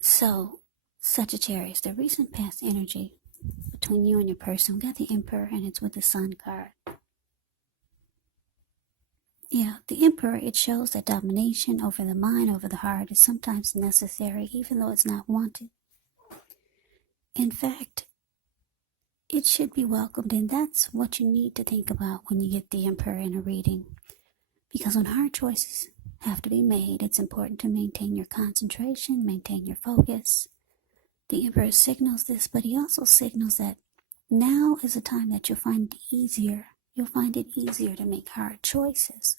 So, Sagittarius, the recent past energy between you and your person, we got the Emperor and it's with the Sun card. Yeah, the Emperor, it shows that domination over the mind, over the heart is sometimes necessary, even though it's not wanted. In fact, it should be welcomed, and that's what you need to think about when you get the Emperor in a reading. Because when hard choices have to be made, it's important to maintain your concentration, maintain your focus. The Emperor signals this, but he also signals that now is a time that you'll find it easier. You'll find it easier to make hard choices.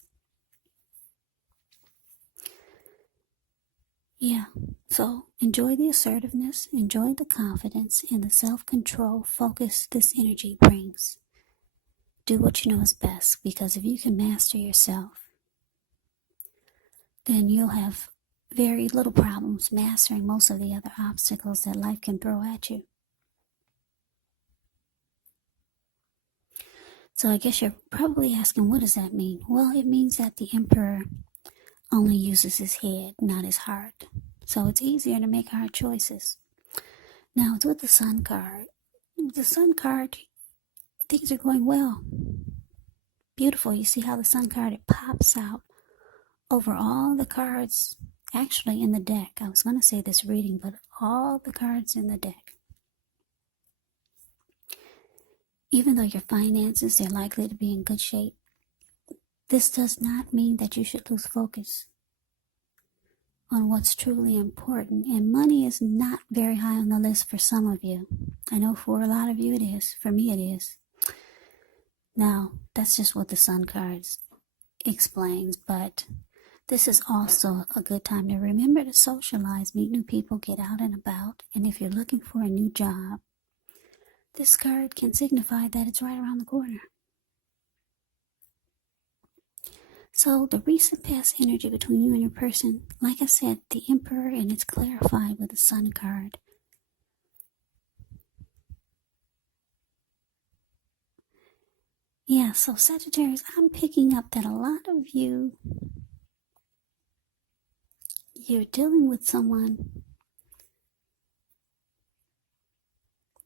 Yeah, so enjoy the assertiveness, enjoy the confidence, and the self-control, focus this energy brings. Do what you know is best, because if you can master yourself, then you'll have very little problems mastering most of the other obstacles that life can throw at you. So I guess you're probably asking, what does that mean? Well, it means that the Emperor only uses his head, not his heart. So it's easier to make hard choices. Now, it's with the Sun card. With the Sun card, things are going well. Beautiful. You see how the Sun card, it pops out over all the cards actually in the deck. I was going to say this reading, but all the cards in the deck. Even though your finances, they're likely to be in good shape, this does not mean that you should lose focus on what's truly important. And money is not very high on the list for some of you. I know for a lot of you it is. For me it is. Now, that's just what the Sun cards explains, but this is also a good time to remember to socialize, meet new people, get out and about. And if you're looking for a new job, this card can signify that it's right around the corner. So the recent past energy between you and your person, like I said, the Emperor, and it's clarified with the Sun card. Yeah, so Sagittarius, I'm picking up that a lot of you're dealing with someone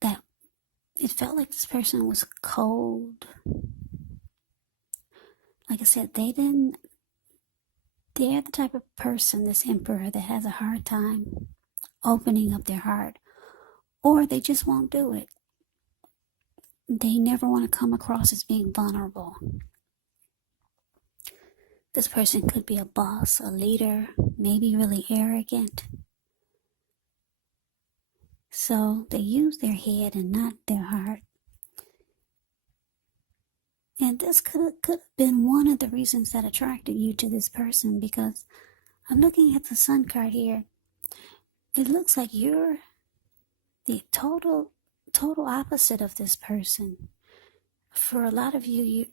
that it felt like this person was cold. Like I said, they're the type of person, this Emperor, that has a hard time opening up their heart, or they just won't do it. They never want to come across as being vulnerable. This person could be a boss, a leader, maybe really arrogant. So they use their head and not their heart. And this could have been one of the reasons that attracted you to this person, because I'm looking at the Sun card here. It looks like you're the total opposite of this person. For a lot of you,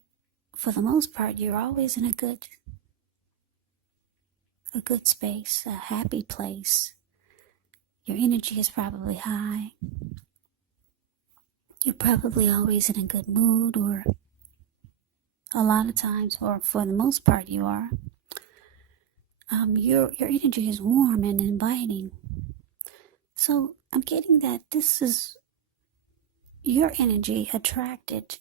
for the most part, you're always in a good space, a happy place. Your energy is probably high. You're probably always in a good mood, or a lot of times, or for the most part, you are. Your energy is warm and inviting. So I'm getting that this is your energy attracted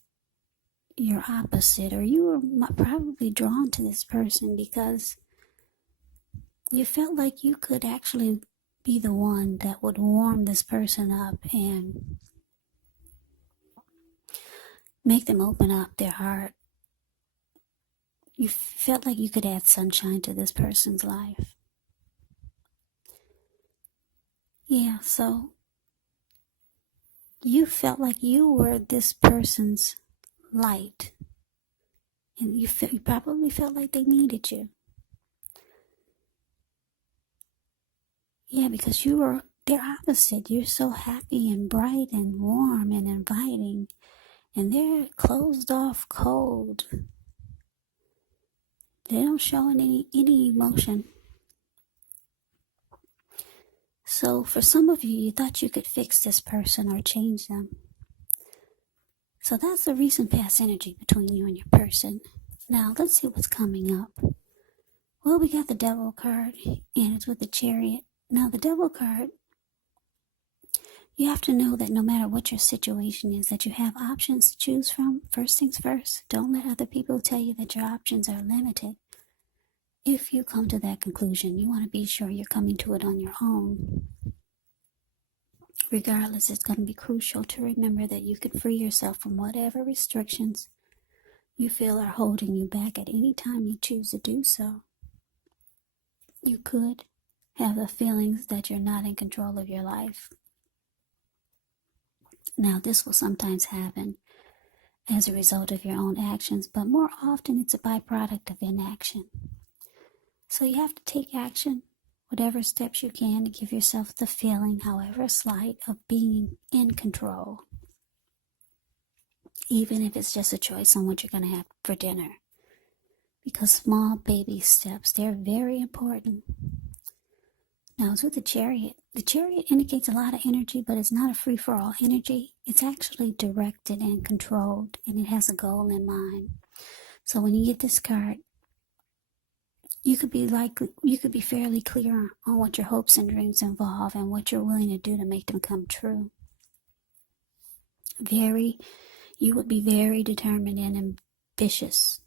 your opposite, or you were probably drawn to this person because you felt like you could actually be the one that would warm this person up and make them open up their heart. You felt like you could add sunshine to this person's life. Yeah, so you felt like you were this person's light, and you probably felt like they needed you. Yeah, because you were their opposite. You're so happy and bright and warm and inviting, and they're closed off, cold. They don't show any emotion. So for some of you, you thought you could fix this person or change them. So that's the recent past energy between you and your person. Now let's see what's coming up. Well, we got the Devil card, and it's with the Chariot. Now the Devil card, You have to know that no matter what your situation is, that you have options to choose from. First things first, don't let other people tell you that your options are limited. If you come to that conclusion, you want to be sure you're coming to it on your own. Regardless, it's going to be crucial to remember that you can free yourself from whatever restrictions you feel are holding you back at any time you choose to do so. You could have the feelings that you're not in control of your life. Now, this will sometimes happen as a result of your own actions, but more often it's a byproduct of inaction. So you have to take action, whatever steps you can, to give yourself the feeling, however slight, of being in control. Even if it's just a choice on what you're going to have for dinner. Because small baby steps, they're very important. Now, it's with the Chariot. The Chariot indicates a lot of energy, but it's not a free-for-all energy. It's actually directed and controlled, and it has a goal in mind. So when you get this card, you could be fairly clear on what your hopes and dreams involve and what you're willing to do to make them come true. You would be very determined and ambitious.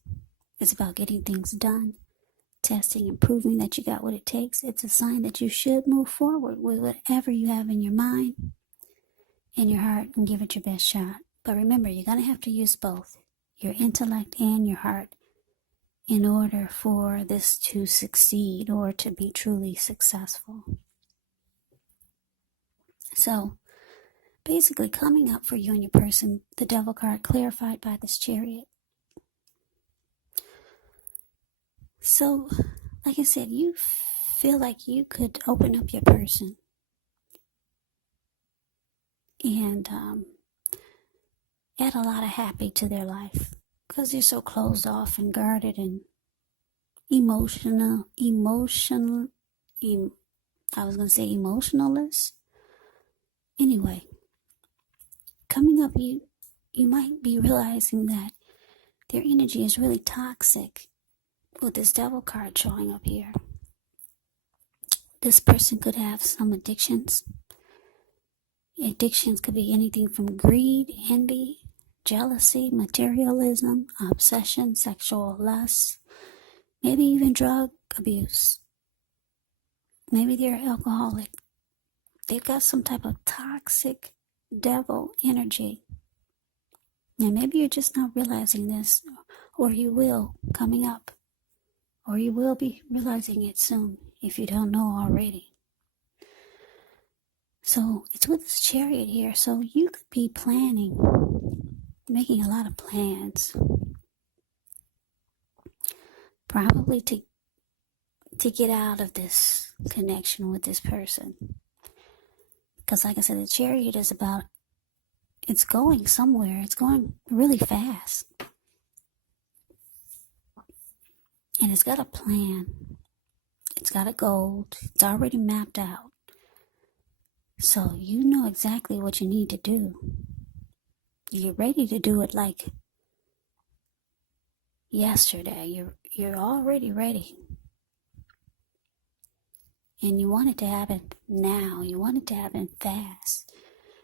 It's about getting things done, testing and proving that you got what it takes. It's a sign that you should move forward with whatever you have in your mind, in your heart, and give it your best shot. But remember, you're going to have to use both, your intellect and your heart, in order for this to succeed or to be truly successful. So, basically, coming up for you and your person, the Devil card clarified by this Chariot. So, like I said, you feel like you could open up your person and add a lot of happy to their life because they're so closed off and guarded and emotionalist. Anyway, coming up, you might be realizing that their energy is really toxic with this Devil card showing up here. This person could have some addictions. Addictions could be anything from greed, envy, jealousy, materialism, obsession, sexual lust, maybe even drug abuse. Maybe they're alcoholic. They've got some type of toxic devil energy. Now, maybe you're just not realizing this, or you will coming up, or you will be realizing it soon if you don't know already. So it's with this Chariot here, so you could be planning, making a lot of plans, probably to get out of this connection with this person. Because like I said, the Chariot is about, it's going somewhere. It's going really fast. And it's got a plan. It's got a goal. It's already mapped out. So you know exactly what you need to do. You're ready to do it like yesterday. You're already ready. And you want it to happen now. You want it to happen fast.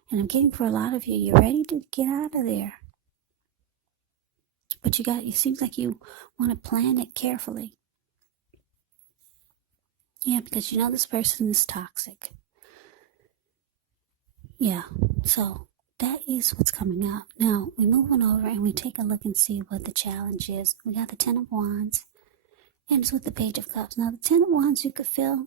And I'm getting for a lot of you, you're ready to get out of there. But it seems like you want to plan it carefully. Yeah, because you know this person is toxic. Yeah, so that is what's coming up. Now, we move on over and we take a look and see what the challenge is. We got the Ten of Wands, and it's with the Page of Cups. Now, the Ten of Wands, you could feel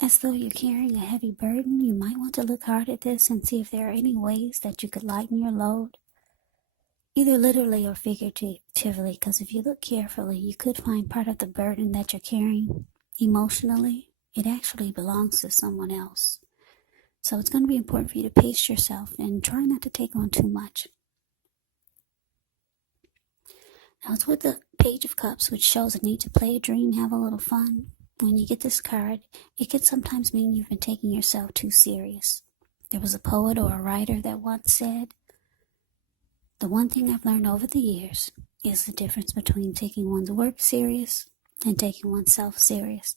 as though you're carrying a heavy burden. You might want to look hard at this and see if there are any ways that you could lighten your load, either literally or figuratively, because if you look carefully, you could find part of the burden that you're carrying emotionally, it actually belongs to someone else. So it's going to be important for you to pace yourself and try not to take on too much. Now it's with the Page of Cups, which shows a need to play a dream, have a little fun. When you get this card, it can sometimes mean you've been taking yourself too serious. There was a poet or a writer that once said, "The one thing I've learned over the years is the difference between taking one's work serious and taking oneself serious."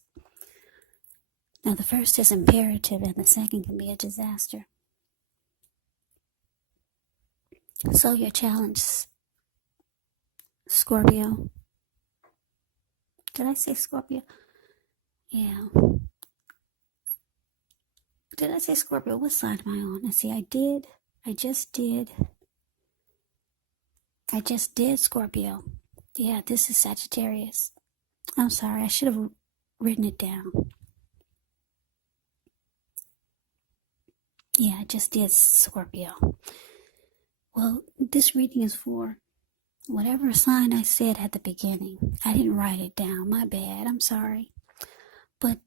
Now the first is imperative and the second can be a disaster. So your challenge, Scorpio. Did I say Scorpio? Yeah. Did I say Scorpio? What side am I on? Let's see, I just did Scorpio. Yeah, this is Sagittarius. I'm sorry, I should have written it down. Yeah, I just did Scorpio. Well, this reading is for whatever sign I said at the beginning. I didn't write it down. My bad. I'm sorry. But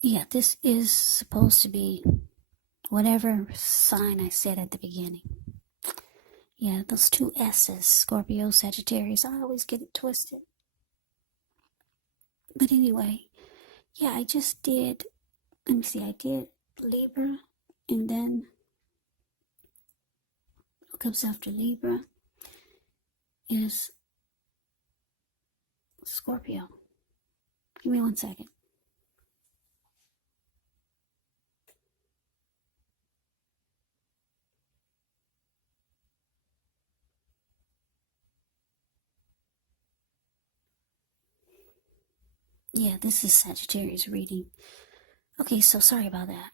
yeah, this is supposed to be whatever sign I said at the beginning. Yeah, those two S's, Scorpio, Sagittarius, I always get it twisted. But anyway, yeah, I just did, let me see, I did Libra, and then what comes after Libra is Scorpio. Give me 1 second. Yeah, this is Sagittarius reading. Okay, so sorry about that.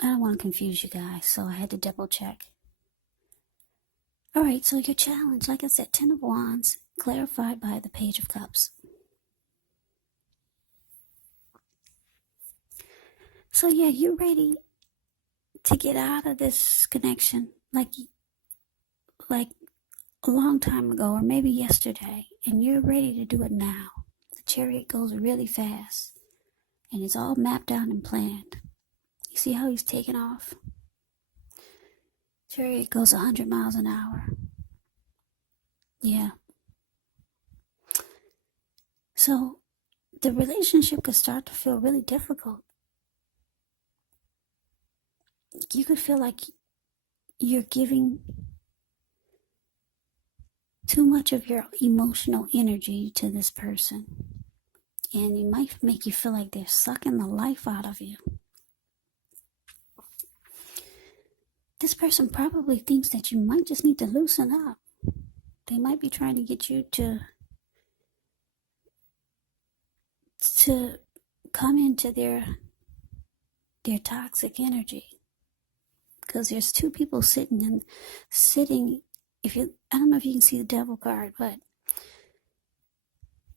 I don't want to confuse you guys, so I had to double check. Alright, so your challenge, like I said, 10 of Wands, clarified by the Page of Cups. So yeah, you're ready to get out of this connection like a long time ago, or maybe yesterday, and you're ready to do it now. The chariot goes really fast, and it's all mapped out and planned. You see how he's taking off? Chariot goes 100 miles an hour. Yeah. So the relationship could start to feel really difficult. You could feel like you're giving too much of your emotional energy to this person, and it might make you feel like they're sucking the life out of you. This person probably thinks that you might just need to loosen up. They might be trying to get you to come into their toxic energy, because there's two people sitting. If you, I don't know if you can see the devil card, but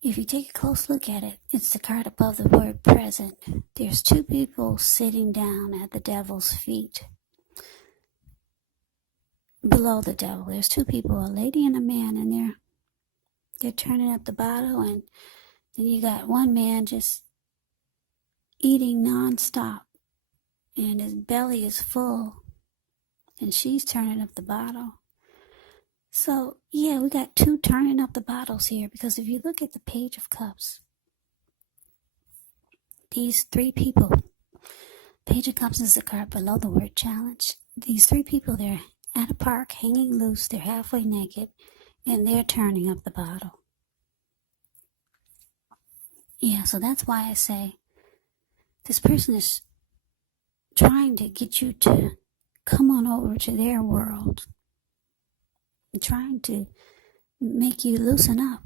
if you take a close look at it, it's the card above the word present. There's two people sitting down at the devil's feet. Below the devil, there's two people, a lady and a man, and they're turning up the bottle, and then you got one man just eating nonstop, and his belly is full, and she's turning up the bottle. So yeah, we got two turning up the bottles here, because if you look at the Page of Cups, these three people, Page of Cups is the card below the word challenge. These three people, they're at a park hanging loose, they're halfway naked, and they're turning up the bottle. Yeah, so that's why I say this person is trying to get you to come on over to their world, trying to make you loosen up.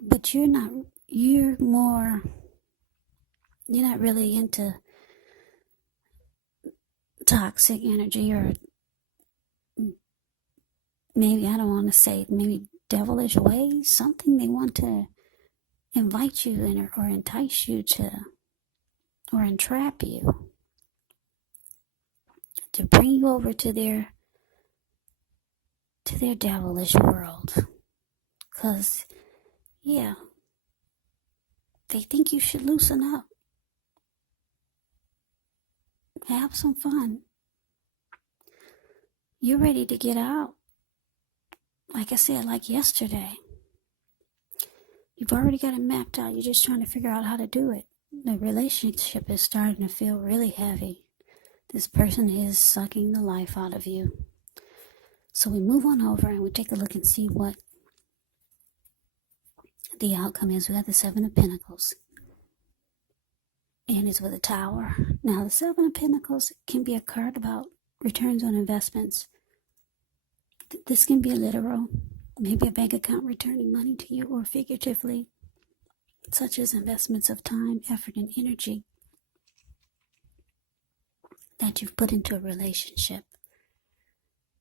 But you're not really into toxic energy, or maybe, I don't want to say, maybe devilish ways, something they want to invite you in, or entice you to, or entrap you, to bring you over to their devilish world. Because, yeah, they think you should loosen up, have some fun. You're ready to get out. Like I said, like yesterday. You've already got it mapped out. You're just trying to figure out how to do it. The relationship is starting to feel really heavy. This person is sucking the life out of you. So we move on over and we take a look and see what the outcome is. We got the Seven of Pentacles, and it's with a Tower. Now, the Seven of Pentacles can be a card about returns on investments. This can be literal, maybe a bank account returning money to you, or figuratively, such as investments of time, effort, and energy that you've put into a relationship.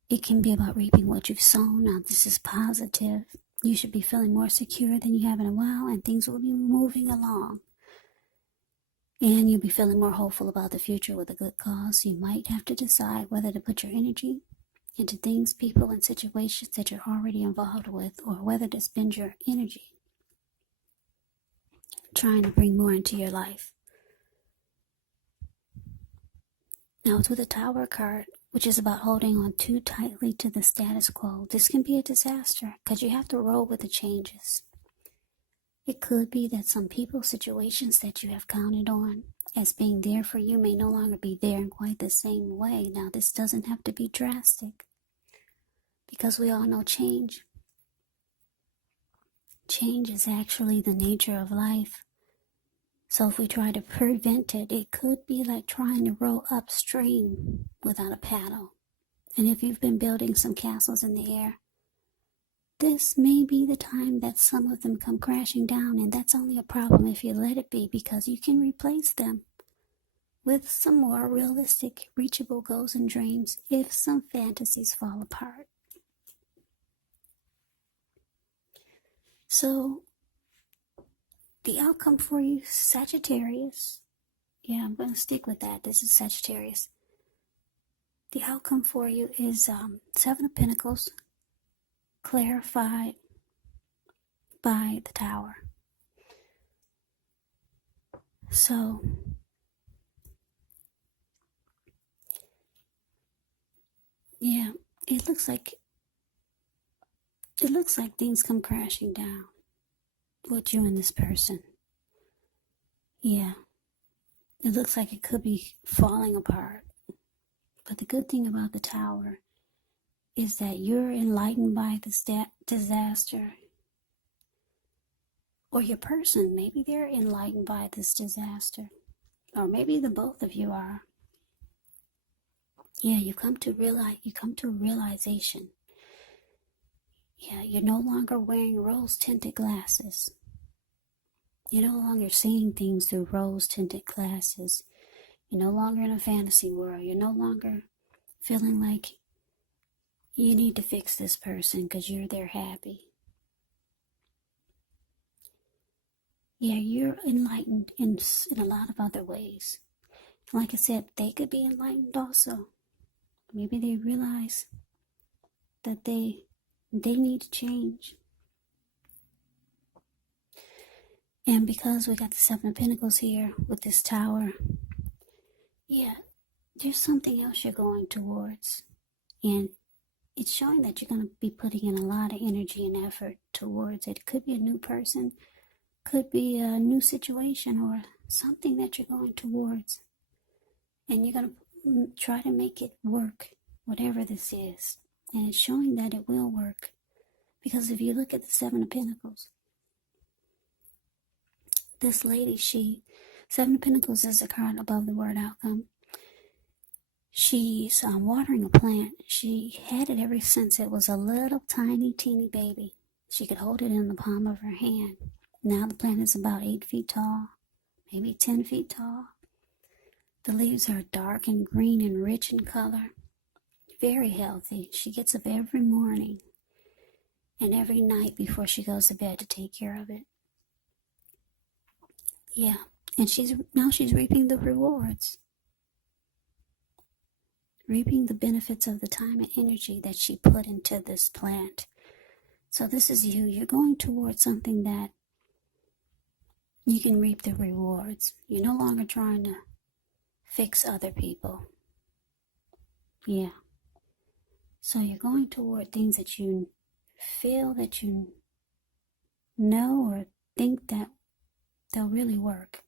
It can be about reaping what you've sown. Now, this is positive. You should be feeling more secure than you have in a while, and things will be moving along. And you'll be feeling more hopeful about the future with a good cause. You might have to decide whether to put your energy into things, people, and situations that you're already involved with, or whether to spend your energy trying to bring more into your life. Now it's with a Tower card, which is about holding on too tightly to the status quo. This can be a disaster because you have to roll with the changes. It could be that some people, situations that you have counted on as being there for you may no longer be there in quite the same way. Now, this doesn't have to be drastic because we all know change. Change is actually the nature of life. So if we try to prevent it, it could be like trying to row upstream without a paddle. And if you've been building some castles in the air, this may be the time that some of them come crashing down, and that's only a problem if you let it be, because you can replace them with some more realistic, reachable goals and dreams if some fantasies fall apart. So, the outcome for you, Sagittarius. Yeah, I'm going to stick with that. This is Sagittarius. The outcome for you is Seven of Pentacles, clarified by the Tower. So, yeah, it looks like things come crashing down with you and this person. Yeah, it looks like it could be falling apart. But the good thing about the Tower is that you're enlightened by this disaster. Or your person, maybe they're enlightened by this disaster. Or maybe the both of you are. Yeah, you come to a realization. Yeah, you're no longer wearing rose-tinted glasses. You're no longer seeing things through rose-tinted glasses. You're no longer in a fantasy world. You're no longer feeling like you need to fix this person because you're their happy. Yeah, you're enlightened in a lot of other ways. Like I said, they could be enlightened also. Maybe they realize that they need to change. And because we got the Seven of Pentacles here with this Tower, yeah, there's something else you're going towards. And it's showing that you're going to be putting in a lot of energy and effort towards it. It could be a new person, could be a new situation, or something that you're going towards. And you're going to try to make it work, whatever this is. And it's showing that it will work. Because if you look at the Seven of Pentacles, this lady, Seven of Pentacles is a card above the word outcome. She's watering a plant. She had it ever since it was a little tiny, teeny baby. She could hold it in the palm of her hand. Now the plant is about 8 feet tall, maybe 10 feet tall. The leaves are dark and green and rich in color. Very healthy. She gets up every morning and every night before she goes to bed to take care of it. Yeah, and she's reaping the rewards. Reaping the benefits of the time and energy that she put into this plant. So this is you. You're going towards something that you can reap the rewards. You're no longer trying to fix other people. Yeah. So you're going toward things that you feel that you know or think that they'll really work.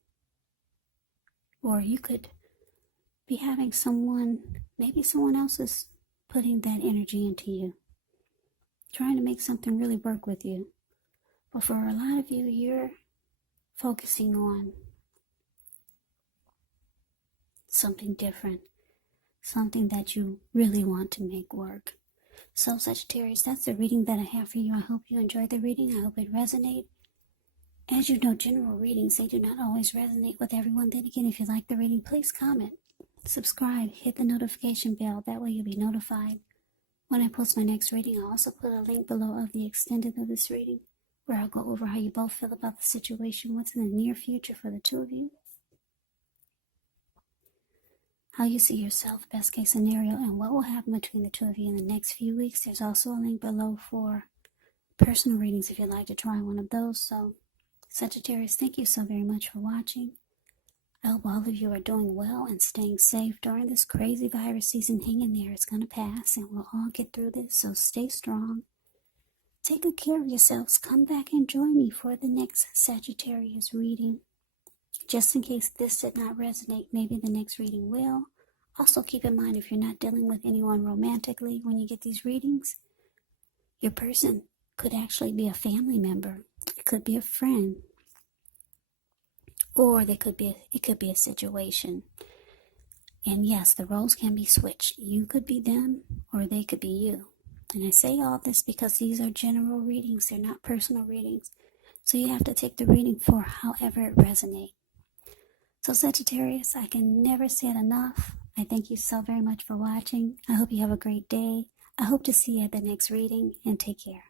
Or you could be having maybe someone else is putting that energy into you, trying to make something really work with you. But for a lot of you, you're focusing on something different, something that you really want to make work. So Sagittarius, that's the reading that I have for you. I hope you enjoyed the reading. I hope it resonated. As you know, general readings, they do not always resonate with everyone. Then again, if you like the reading, please comment, subscribe, hit the notification bell. That way you'll be notified when I post my next reading. I'll also put a link below of the extended of this reading, where I'll go over how you both feel about the situation, what's in the near future for the two of you, how you see yourself, best case scenario, and what will happen between the two of you in the next few weeks. There's also a link below for personal readings if you'd like to try one of those. So Sagittarius, thank you so very much for watching. I hope all of you are doing well and staying safe during this crazy virus season. Hang in there. It's going to pass and we'll all get through this. So stay strong. Take good care of yourselves. Come back and join me for the next Sagittarius reading. Just in case this did not resonate, maybe the next reading will. Also keep in mind, if you're not dealing with anyone romantically when you get these readings, your person could actually be a family member. It could be a friend. Or it could be a situation. And yes, the roles can be switched. You could be them or they could be you. And I say all this because these are general readings. They're not personal readings. So you have to take the reading for however it resonates. So Sagittarius, I can never say it enough. I thank you so very much for watching. I hope you have a great day. I hope to see you at the next reading, and take care.